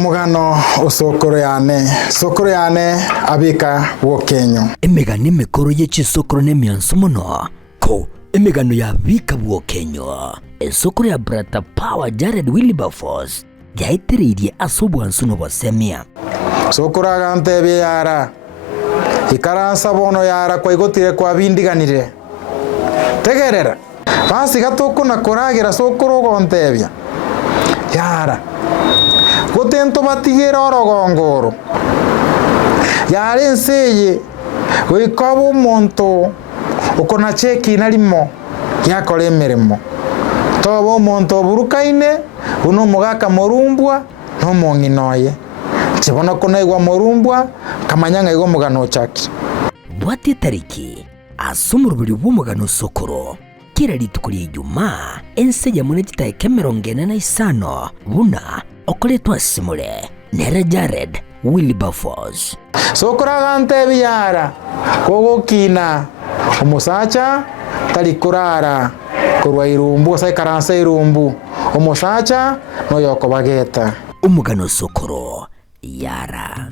Omugano osokoro yane abika wokenyo. Emigano emikoro y'ekisokoro n'emyanso muno ko emigano yabika bwokenyo. Esokoro ya Brata Power Jared Wilberforce yaitiririe asobwansu no bosemia. Sokoro agantebe yara ikaransa bono yara kwa igotire kwa bindiganire tegerera basi gatoko na koragira sokoro gontebya yara gotento batigera orogongoro yare nseye wikabo monto ukona cheki narimo yakore emirimo tobo monto burukaine uno mugaka morumbwa no monginoye chibona kona igwa morumbwa kamanyanga igwa mugano chaki bwati tariki asumurubiri bw'umugano sokoro kira litukuri Ijumaa enseja munetita kemerongene na isano buna okoletwa simule nera Jared Wilberforce. Sokoro agante byara kogokina umusacha tali kurara kurwa irumbu sai karansa irumbu umusacha no yoko bageta umugano sokoro yara.